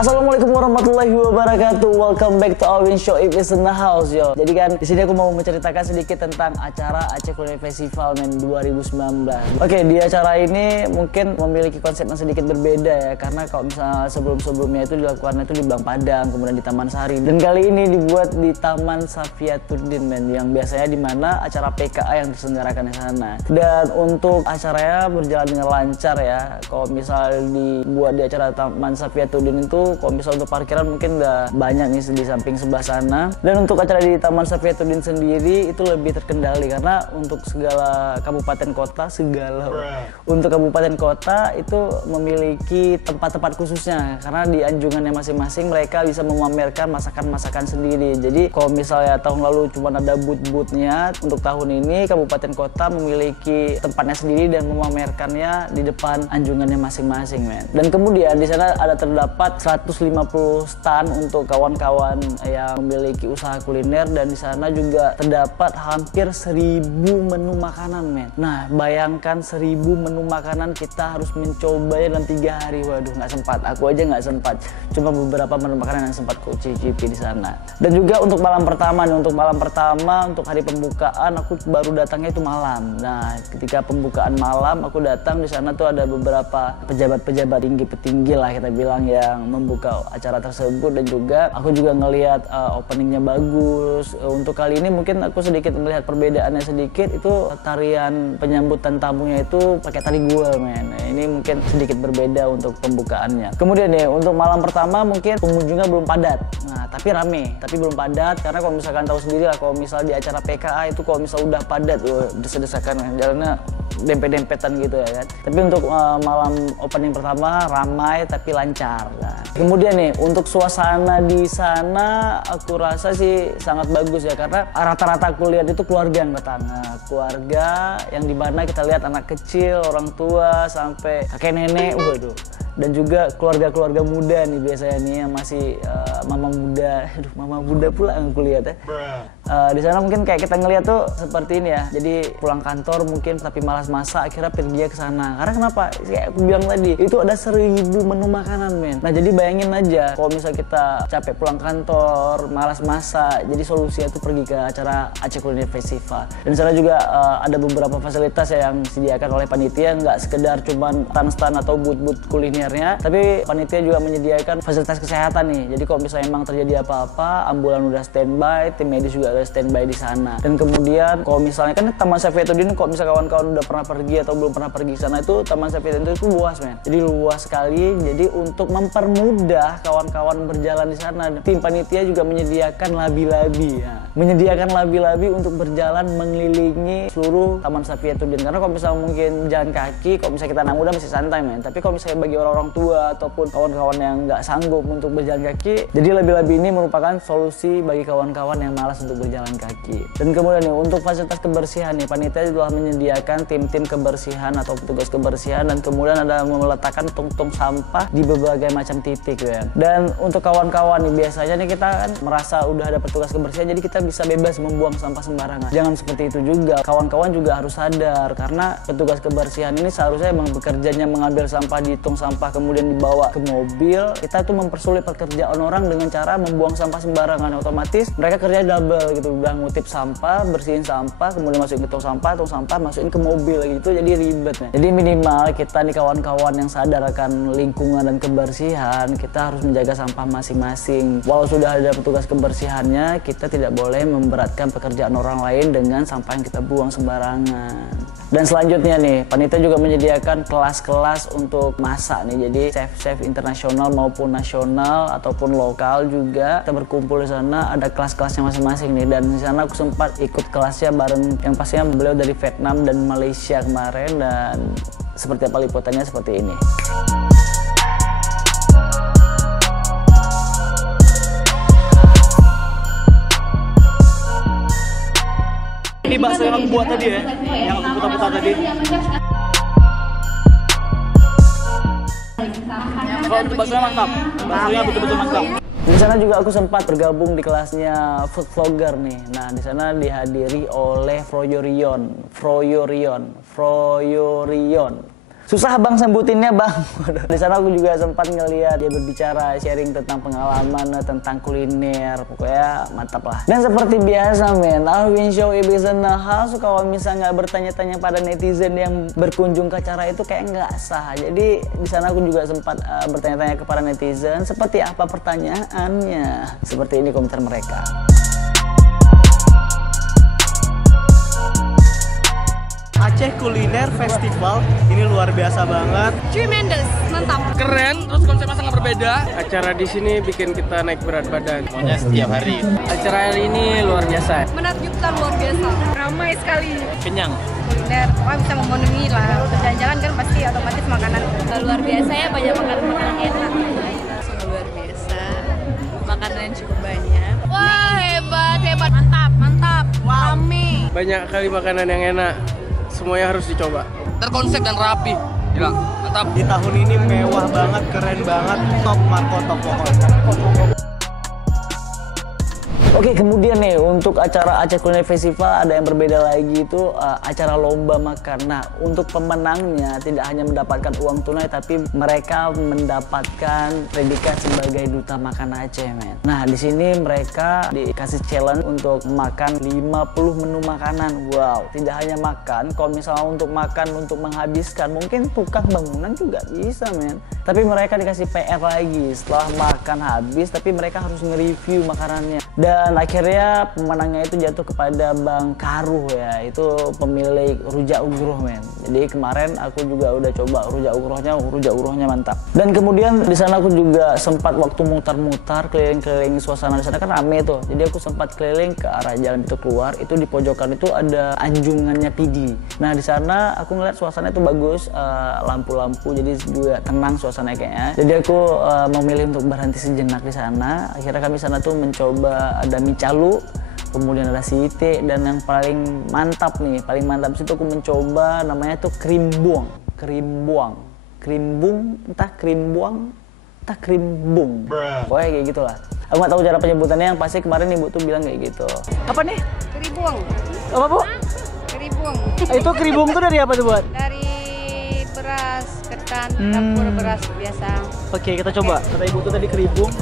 Assalamualaikum warahmatullahi wabarakatuh. Welcome back to Alvin Show If Is in the House, yo. Jadi kan di sini aku mau menceritakan sedikit tentang acara Aceh Culinary Festival 2019. Oke, di acara ini mungkin memiliki konsep yang sedikit berbeda ya, karena kalau misalnya sebelum-sebelumnya itu dilakukan itu di Bang Padang, kemudian di Taman Sari, dan kali ini dibuat di Taman Safiatuddin, men, yang biasanya di mana acara PKA yang diselenggarakan di sana. Dan untuk acaranya berjalan dengan lancar ya. Kalau misal dibuat di acara Taman Safiatuddin itu, kalau misal untuk parkiran mungkin udah banyak nih di samping sebelah sana. Dan untuk acara di Taman Safiatuddin sendiri itu lebih terkendali karena untuk segala kabupaten kota, untuk kabupaten kota itu memiliki tempat-tempat khususnya, karena di anjungannya masing-masing mereka bisa memamerkan masakan-masakan sendiri. Jadi kalau misalnya tahun lalu cuma ada booth-boothnya, untuk tahun ini kabupaten kota memiliki tempatnya sendiri dan memamerkannya di depan anjungannya masing-masing, men. Dan kemudian di sana ada terdapat 150 stand untuk kawan-kawan yang memiliki usaha kuliner, dan di sana juga terdapat hampir 1000 menu makanan, men. Nah, bayangkan 1000 menu makanan kita harus mencobanya dalam 3 hari. Waduh, nggak sempat. Aku aja nggak sempat. Cuma beberapa menu makanan yang sempat ku cicipi di sana. Dan juga untuk malam pertama nih, untuk hari pembukaan aku baru datangnya itu malam. Nah, ketika pembukaan malam aku datang, di sana tuh ada beberapa pejabat-pejabat tinggi-petinggi lah kita bilang yang membuka acara tersebut, dan juga aku juga ngelihat openingnya bagus. Untuk kali ini mungkin aku sedikit melihat perbedaannya sedikit, itu tarian penyambutan tamunya itu pakai tari guel, men. Nah, ini mungkin sedikit berbeda untuk pembukaannya. Kemudian nih untuk malam pertama mungkin pengunjungnya belum padat, nah tapi rame, tapi belum padat karena kalau misalkan tahu sendiri lah, kalau misal di acara PKA itu kalau misal udah padat, desa-desakan jalannya dempet-dempetan gitu ya kan. Tapi untuk malam opening pertama ramai tapi lancar. Nah, kemudian nih untuk suasana di sana aku rasa sih sangat bagus ya, karena rata-rata aku lihat itu keluarga yang datang. Nah, keluarga yang dimana kita lihat anak kecil, orang tua sampai kakek nenek, waduh. Dan juga keluarga-keluarga muda nih biasanya nih yang masih mama muda, mama muda pula yang aku lihat ya. Di sana mungkin kayak kita ngeliat tuh seperti ini ya. Jadi pulang kantor mungkin tapi malas masak, akhirnya pergi ke sana. Karena kenapa? Kayak aku bilang tadi, itu ada 1000 menu makanan, men. Nah, jadi bayangin aja kalau misal kita capek pulang kantor, malas masak, jadi solusinya tuh pergi ke acara Aceh Culinary Festival. Dan di sana juga ada beberapa fasilitas yang disediakan oleh panitia, nggak sekedar cuman stand-stand atau booth-booth kulinernya, tapi panitia juga menyediakan fasilitas kesehatan nih. Jadi kalau misalnya emang terjadi apa-apa, ambulan udah standby, tim medis juga ada standby di sana. Dan kemudian kalau misalnya kan Taman Safiatuddin, kalau misalnya kawan-kawan udah pernah pergi atau belum pernah pergi ke sana, itu Taman Safiatuddin itu luas, men. Jadi luas sekali. Jadi untuk mempermudah kawan-kawan berjalan di sana, tim panitia juga menyediakan labi-labi ya. Menyediakan labi-labi untuk berjalan mengelilingi seluruh Taman Safiatuddin. Karena kalau misalnya mungkin jalan kaki, kalau misalnya kita anak muda masih santai, men. Tapi kalau misalnya bagi orang-orang tua ataupun kawan-kawan yang nggak sanggup untuk berjalan kaki, jadi labi-labi ini merupakan solusi bagi kawan-kawan yang malas untuk berjalan kaki. Dan kemudian nih untuk fasilitas kebersihan nih, panitia telah menyediakan tim-tim kebersihan atau petugas kebersihan, dan kemudian ada meletakkan tong-tong sampah di berbagai macam titik ya. Dan untuk kawan-kawan nih, biasanya nih kita kan merasa udah ada petugas kebersihan jadi kita bisa bebas membuang sampah sembarangan. Jangan seperti itu juga. Kawan-kawan juga harus sadar, karena petugas kebersihan ini seharusnya emang bekerjanya mengambil sampah di tong sampah kemudian dibawa ke mobil. Kita tuh mempersulit pekerjaan orang dengan cara membuang sampah sembarangan. Otomatis mereka kerja double gitu, udah ngutip sampah, bersihin sampah, kemudian masukin ke tong sampah masukin ke mobil gitu, jadi ribet ya. Jadi minimal kita nih kawan-kawan yang sadar akan lingkungan dan kebersihan, kita harus menjaga sampah masing-masing. Walau sudah ada petugas kebersihannya, kita tidak boleh memberatkan pekerjaan orang lain dengan sampah yang kita buang sembarangan. Dan selanjutnya nih, panitia juga menyediakan kelas-kelas untuk masak nih. Jadi chef-chef internasional maupun nasional ataupun lokal juga kita berkumpul di sana, ada kelas-kelasnya masing-masing nih. Dan di sana aku sempat ikut kelasnya bareng yang pastinya beliau dari Vietnam dan Malaysia kemarin, dan seperti apa liputannya seperti ini. Ini bakso yang aku buat tadi ya, yang aku putar-putar tadi. Kalau untuk baksonya mantap, baksonya betul-betul mantap. Di sana juga aku sempat bergabung di kelasnya food vlogger nih. Nah, di sana dihadiri oleh Froyorion. Susah bang sebutinnya bang. Di sana aku juga sempat ngeliat dia berbicara, sharing tentang pengalaman, tentang kuliner, pokoknya mantap lah. Dan seperti biasa men, Alvin Show if is in the house, kalau misalnya nggak bertanya-tanya pada netizen yang berkunjung ke acara itu kayak nggak sah. Jadi di sana aku juga sempat bertanya-tanya kepada netizen, seperti apa pertanyaannya. Seperti ini komentar mereka. Aceh Kuliner Festival ini luar biasa banget. Tremendous, mantap. Keren, terus konsepnya sangat berbeda. Acara di sini bikin kita naik berat badan. Pokoknya setiap hari. Acara ini luar biasa. Menakjubkan, luar biasa. Ramai sekali. Kenyang. Kuliner, pokoknya bisa memenuhi lah. Jalan-jalan kan pasti otomatis makanan. Luar biasa ya, banyak makanan enak. Sungguh luar biasa. Makanan yang cukup banyak. Wah, hebat, hebat. Mantap, mantap. Wow. Rame. Banyak kali makanan yang enak. Semuanya harus dicoba. Terkonsep dan rapi. Gila, mantap. Di tahun ini mewah banget, keren banget. Top Marco, top pokoknya. Oke, kemudian nih untuk acara Aceh Kuliner Festival ada yang berbeda lagi, itu acara lomba makan. Nah, untuk pemenangnya tidak hanya mendapatkan uang tunai, tapi mereka mendapatkan predikat sebagai duta makan Aceh, men. Nah, di sini mereka dikasih challenge untuk makan 50 menu makanan. Wow, tidak hanya makan, kalau misalnya untuk makan untuk menghabiskan, mungkin tukang bangunan juga bisa, men. Tapi mereka dikasih PR lagi setelah makan habis, tapi mereka harus nge-review makanannya. Dan akhirnya pemenangnya itu jatuh kepada Bang Karuh ya, itu pemilik rujak ugroh, men. Jadi kemarin aku juga udah coba rujak ugrohnya mantap. Dan kemudian di sana aku juga sempat waktu mutar-mutar keliling-keliling suasana di sana kan rame tuh. Jadi aku sempat keliling ke arah jalan itu keluar, itu di pojokan itu ada anjungannya PD. Nah, di sana aku ngeliat suasana itu bagus, lampu-lampu jadi juga tenang suasana kayaknya. Jadi aku memilih untuk berhenti sejenak di sana. Akhirnya kami sana tuh mencoba ada mie calu, kemudian ada site, dan yang paling mantap situ aku mencoba namanya tuh krimbung, entah krimbung, pokoknya kayak gitulah. Aku nggak tahu cara penyebutannya, yang pasti kemarin ibu tuh bilang kayak gitu. Apa nih? Keribuang. Apa bu? Keribuang. Itu keribung tuh dari apa tuh buat? Dari beras ketan, campur beras biasa. Oke, kita coba. Kata ibu tuh tadi keribung.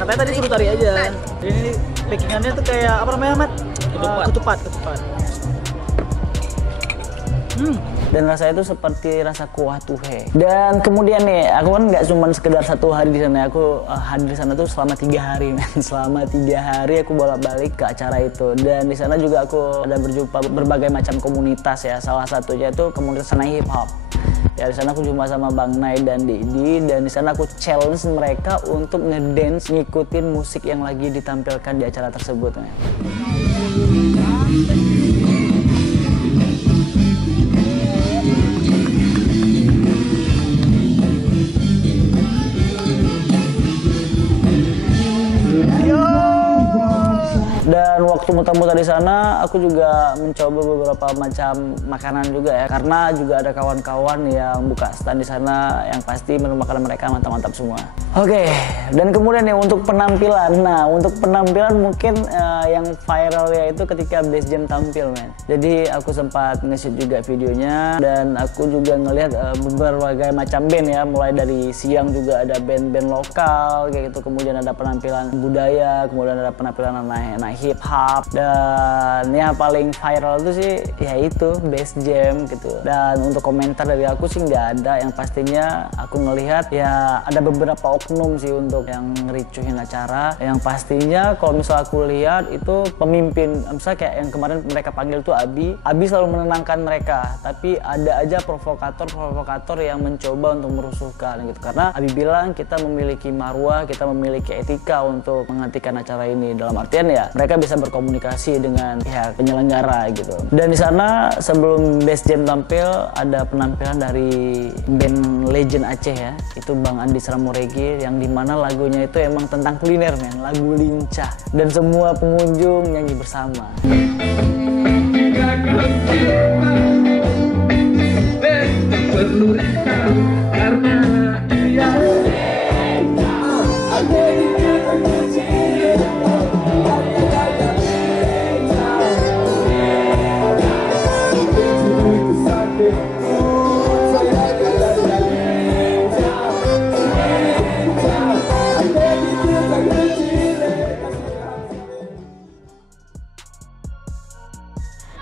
Katanya tadi suruh tarik aja. Ini packingannya tuh kayak apa namanya, Mat? Ketupat. Dan rasanya itu seperti rasa kuah tuhe. Dan kemudian nih, aku kan nggak cuma sekedar 1 hari di sana, aku hadir di sana tuh selama 3 hari, men. Selama 3 hari aku bolak-balik ke acara itu. Dan di sana juga aku ada berjumpa berbagai macam komunitas ya. Salah satunya itu komunitas Senai Hip Hop. Ya, di sana aku jumpa sama Bang Nai dan Didi, dan di sana aku challenge mereka untuk ngedance ngikutin musik yang lagi ditampilkan di acara tersebut, men. Dan waktu muter-muter di sana, aku juga mencoba beberapa macam makanan juga ya, karena juga ada kawan-kawan yang buka stand di sana, yang pasti menu makanan mereka mantap-mantap semua. Oke, dan kemudian nih untuk penampilan. Nah, untuk penampilan mungkin yang viral ya itu ketika Bass Jam tampil, men. Jadi aku sempat nge-shoot juga videonya, dan aku juga ngelihat berbagai macam band ya, mulai dari siang juga ada band-band lokal kayak gitu, kemudian ada penampilan budaya, kemudian ada penampilan anak hip hop, dan ya paling viral itu sih ya itu Bass Jam gitu. Dan untuk komentar dari aku sih nggak ada, yang pastinya aku ngelihat ya ada beberapa oknum sih untuk yang ngericuhin acara. Yang pastinya kalau misal aku lihat itu pemimpin, misalnya kayak yang kemarin mereka panggil tuh Abi selalu menenangkan mereka, tapi ada aja provokator yang mencoba untuk merusuhkan gitu. Karena Abi bilang kita memiliki marwah, kita memiliki etika untuk menghentikan acara ini, dalam artian ya mereka bisa berkomunikasi dengan pihak penyelenggara gitu. Dan di sana sebelum Bass Jam tampil ada penampilan dari band legend Aceh ya, itu Bang Andi Sramoregi, yang dimana lagunya itu emang tentang kuliner, men, lagu lincah, dan semua pengunjung nyanyi bersama.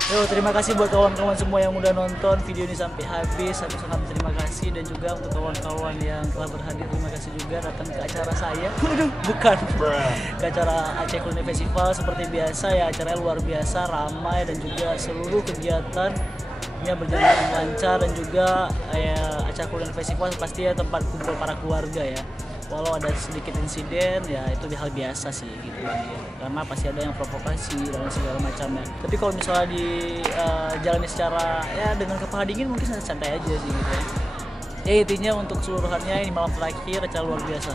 Yo, terima kasih buat kawan-kawan semua yang udah nonton video ini sampai habis. Aku sangat berterima kasih, dan juga untuk kawan-kawan yang telah berhadir, terima kasih juga datang ke acara saya. Waduh, bukan. Ke acara Aceh Culinary Festival seperti biasa ya, acaranya luar biasa, ramai, dan juga seluruh kegiatannya berjalan dengan lancar, dan juga acara Culinary Festival pasti ya tempat kumpul para keluarga ya. Walau ada sedikit insiden ya itu hal biasa sih gitu ya. Karena pasti ada yang provokasi dan segala macamnya. Tapi kalau misalnya dijalani secara ya dengan kepala dingin mungkin santai aja sih gitu ya. Ya intinya untuk keseluruhannya ini malam terakhir acara luar biasa.